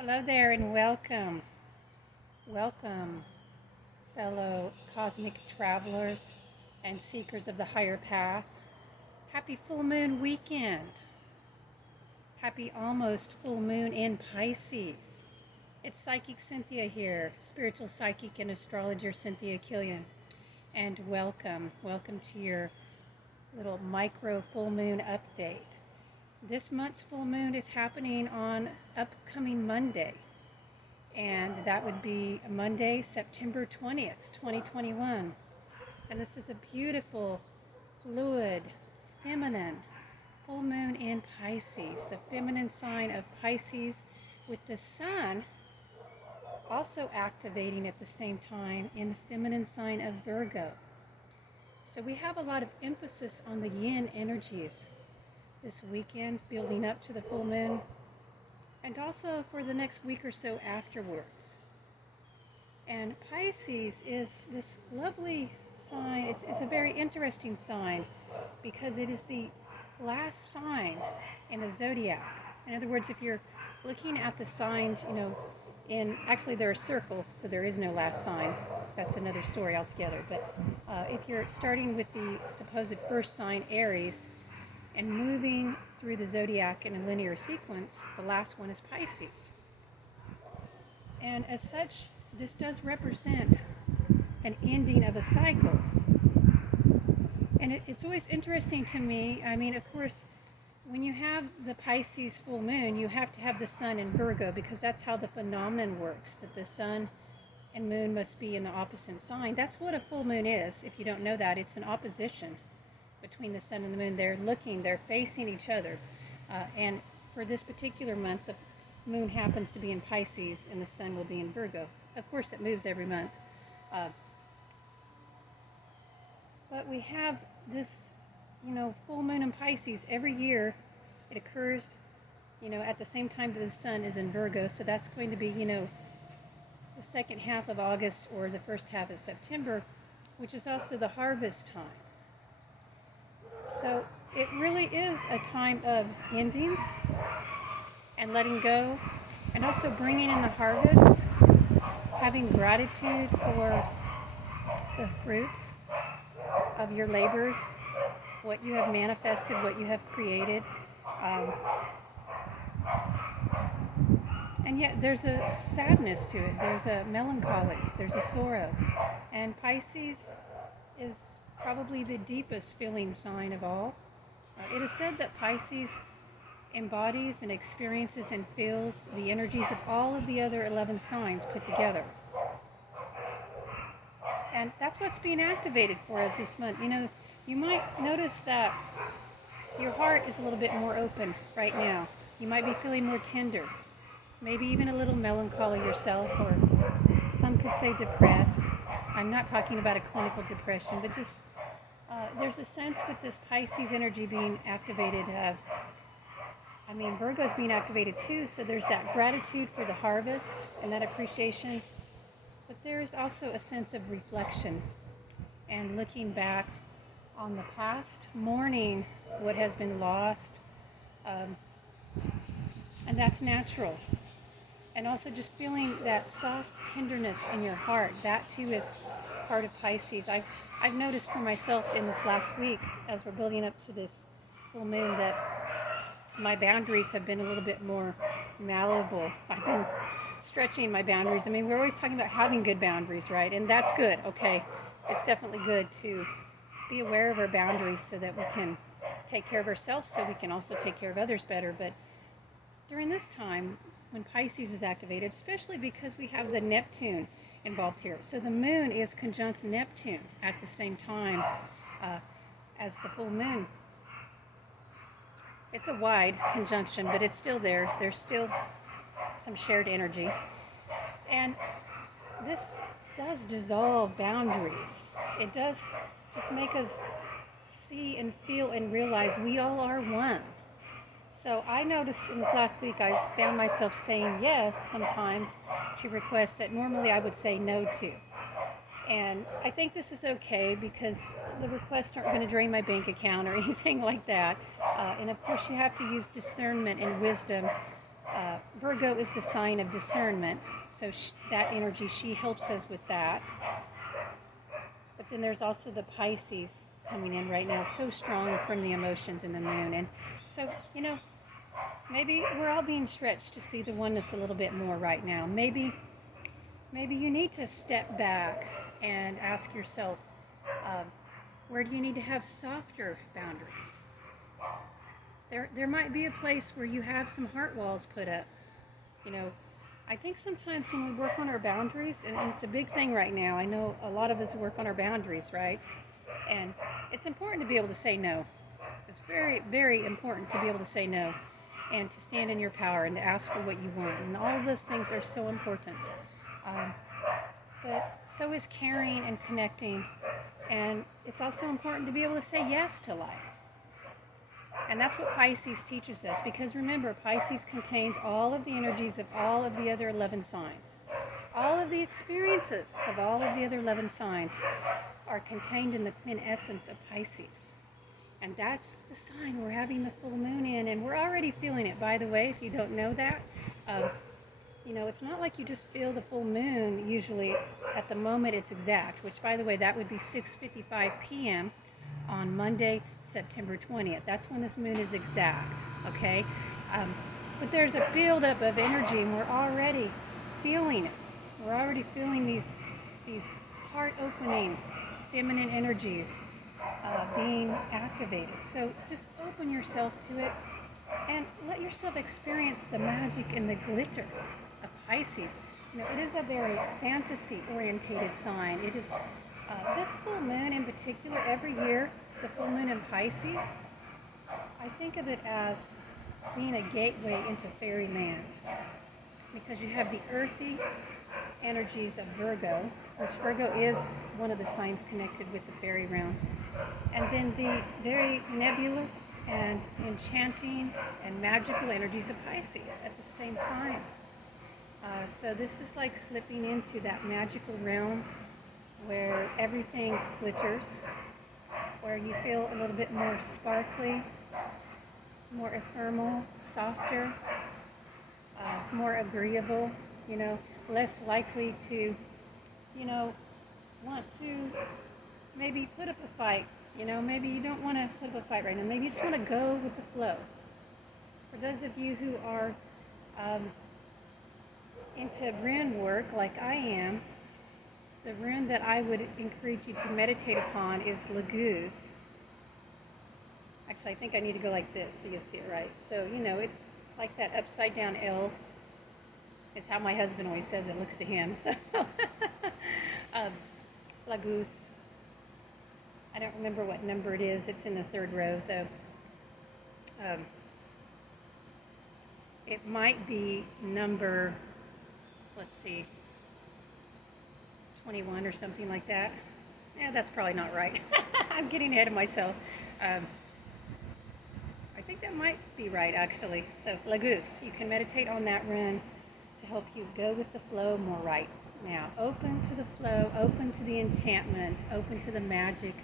Hello there and welcome. Welcome, fellow cosmic travelers and seekers of the higher path. Happy full moon weekend. Happy almost full moon in Pisces. It's Psychic Cynthia here, spiritual psychic and astrologer Cynthia Killian. And welcome to your little micro full moon update. This month's full moon is happening on upcoming Monday, and that would be Monday, September 20th, 2021. And this is a beautiful, fluid, feminine full moon in Pisces, the feminine sign of Pisces, with the sun also activating at the same time in the feminine sign of Virgo. So we have a lot of emphasis on the yin energies this weekend, building up to the full moon, and also for the next week or so afterwards. And Pisces is this lovely sign. It's a very interesting sign because it is the last sign in the zodiac. In other words, if you're looking at the signs, actually they're a circle, so there is no last sign. That's another story altogether. But if you're starting with the supposed first sign, Aries, and moving through the zodiac in a linear sequence, the last one is Pisces. And as such, this does represent an ending of a cycle. And it's always interesting to me. I mean, of course, when you have the Pisces full moon, you have to have the sun in Virgo, because that's how the phenomenon works, that the sun and moon must be in the opposite sign. That's what a full moon is. If you don't know that, it's an opposition between the sun and the moon. They're facing each other. And for this particular month, the moon happens to be in Pisces and the sun will be in Virgo. Of course, it moves every month. But we have this, full moon in Pisces every year. It occurs, at the same time that the sun is in Virgo. So that's going to be, the second half of August or the first half of September, which is also the harvest time. So it really is a time of endings and letting go, and also bringing in the harvest, having gratitude for the fruits of your labors, what you have manifested, what you have created. And yet there's a sadness to it, there's a melancholy, there's a sorrow. And Pisces is probably the deepest feeling sign of all. It is said that Pisces embodies and experiences and feels the energies of all of the other 11 signs put together. And that's what's being activated for us this month. You might notice that your heart is a little bit more open right now. You might be feeling more tender, maybe even a little melancholy yourself, or some could say depressed. I'm not talking about a clinical depression, but just there's a sense with this Pisces energy being activated. Virgo's being activated too, so there's that gratitude for the harvest and that appreciation. But there's also a sense of reflection and looking back on the past, mourning what has been lost, and that's natural. And also just feeling that soft tenderness in your heart. That too is part of Pisces. I've noticed for myself in this last week, as we're building up to this full moon, that my boundaries have been a little bit more malleable. I've been stretching my boundaries. We're always talking about having good boundaries, right? And that's good, okay? It's definitely good to be aware of our boundaries so that we can take care of ourselves, so we can also take care of others better. But during this time, when Pisces is activated, especially because we have the Neptune involved here. So the moon is conjunct Neptune at the same time as the full moon. It's a wide conjunction, but it's still there. There's still some shared energy. And this does dissolve boundaries. It does just make us see and feel and realize we all are one. So I noticed in this last week, I found myself saying yes sometimes to requests that normally I would say no to. And I think this is okay because the requests aren't going to drain my bank account or anything like that. And of course you have to use discernment and wisdom Virgo is the sign of discernment, so that energy, she helps us with that. But then there's also the Pisces coming in right now, so strong from the emotions in the moon. And so, maybe we're all being stretched to see the oneness a little bit more right now. Maybe you need to step back and ask yourself, where do you need to have softer boundaries? There might be a place where you have some heart walls put up. I think sometimes when we work on our boundaries, and it's a big thing right now, I know a lot of us work on our boundaries, right? And it's important to be able to say no. It's very, very important to be able to say no and to stand in your power and to ask for what you want. And all of those things are so important. But so is caring and connecting. And it's also important to be able to say yes to life. And that's what Pisces teaches us, because remember, Pisces contains all of the energies of all of the other 11 signs. All of the experiences of all of the other 11 signs are contained in the quintessence of Pisces. And that's the sign we're having the full moon in, and we're already feeling it, by the way, if you don't know that. It's not like you just feel the full moon usually at the moment it's exact, which, by the way, that would be 6:55 p.m. on Monday, September 20th. That's when this moon is exact, okay? But there's a buildup of energy, and we're already feeling it. We're already feeling these heart-opening feminine energies being activated. So just open yourself to it and let yourself experience the magic and the glitter of Pisces. It is a very fantasy-orientated sign. It is this full moon in particular, every year, the full moon in Pisces, I think of it as being a gateway into fairyland, because you have the earthy energies of Virgo, which Virgo is one of the signs connected with the fairy realm, and then the very nebulous and enchanting and magical energies of Pisces at the same time. So this is like slipping into that magical realm where everything glitters, where you feel a little bit more sparkly, more ephemeral, softer, more agreeable, less likely to, want to maybe put up a fight. Maybe you don't want to put up a fight right now. Maybe you just want to go with the flow. For those of you who are into rune work like I am, the rune that I would encourage you to meditate upon is Laguz. Actually, I think I need to go like this so you'll see it right. So, it's like that upside down L. It's how my husband always says it looks to him. So, Laguz. I don't remember what number it is. It's in the third row, though. It might be number, let's see, 21 or something like that. Yeah, that's probably not right. I'm getting ahead of myself. I think that might be right, actually. So, Laguz, you can meditate on that rune to help you go with the flow more right now. Open to the flow, open to the enchantment, open to the magic.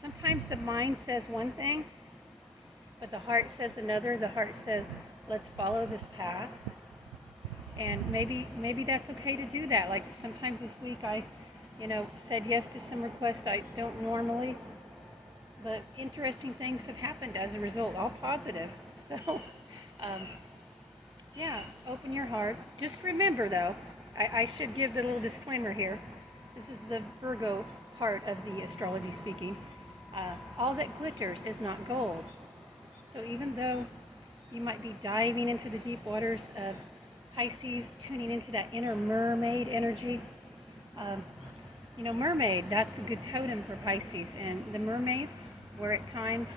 Sometimes the mind says one thing, but the heart says another. The heart says, let's follow this path. And maybe that's okay to do that. Like sometimes this week I, said yes to some requests I don't normally, but interesting things have happened as a result, all positive. So, open your heart. Just remember though, I should give the little disclaimer here. This is the Virgo part of the astrology speaking. All that glitters is not gold. So even though you might be diving into the deep waters of Pisces, tuning into that inner mermaid energy, mermaid, that's a good totem for Pisces. And the mermaids were at times,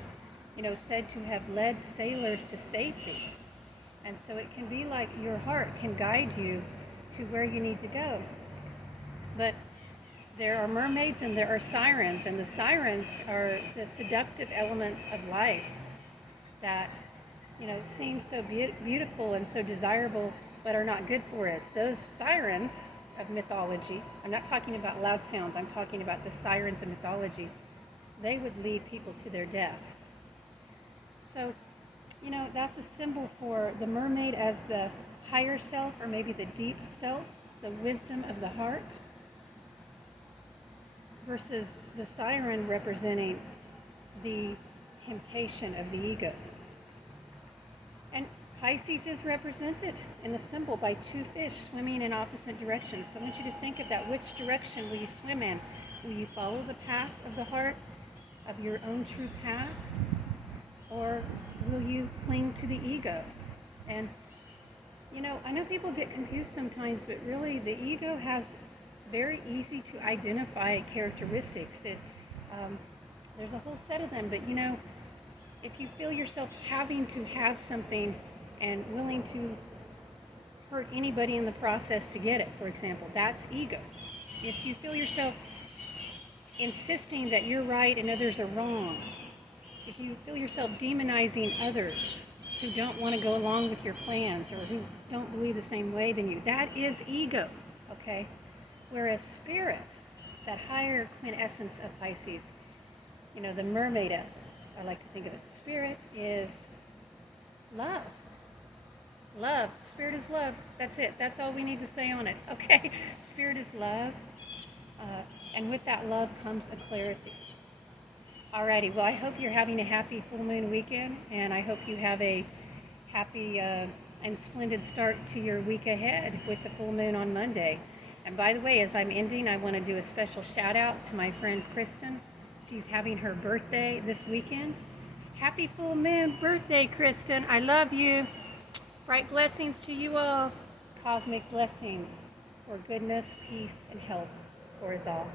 said to have led sailors to safety. And so it can be like your heart can guide you to where you need to go. But there are mermaids and there are sirens, and the sirens are the seductive elements of life that, seem so beautiful and so desirable, but are not good for us. Those sirens of mythology, I'm not talking about loud sounds, I'm talking about the sirens of mythology, they would lead people to their deaths. So You know, that's a symbol for the mermaid as the higher self, or maybe the deep self, the wisdom of the heart, versus the siren representing the temptation of the ego. And Pisces is represented in the symbol by two fish swimming in opposite directions. So I want you to think of that. Which direction will you swim in? Will you follow the path of the heart, of your own true path? Or will you cling to the ego? And, you know, I know people get confused sometimes, but really the ego has very easy to identify characteristics. There's a whole set of them, but you know, if you feel yourself having to have something and willing to hurt anybody in the process to get it, for example, that's ego. If you feel yourself insisting that you're right and others are wrong, if you feel yourself demonizing others who don't want to go along with your plans or who don't believe the same way than you, that is ego, okay? Whereas spirit, that higher quintessence of Pisces, you know, the mermaid essence, I like to think of it. Spirit is love. Love. Spirit is love. That's it. That's all we need to say on it. Okay? Spirit is love. And with that love comes a clarity. Alrighty. Well, I hope you're having a happy full moon weekend, and I hope you have a happy and splendid start to your week ahead with the full moon on Monday. And by the way, as I'm ending, I want to do a special shout out to my friend Kristen. She's having her birthday this weekend. Happy full moon birthday, Kristen. I love you. Bright blessings to you all. Cosmic blessings for goodness, peace, and health for us all.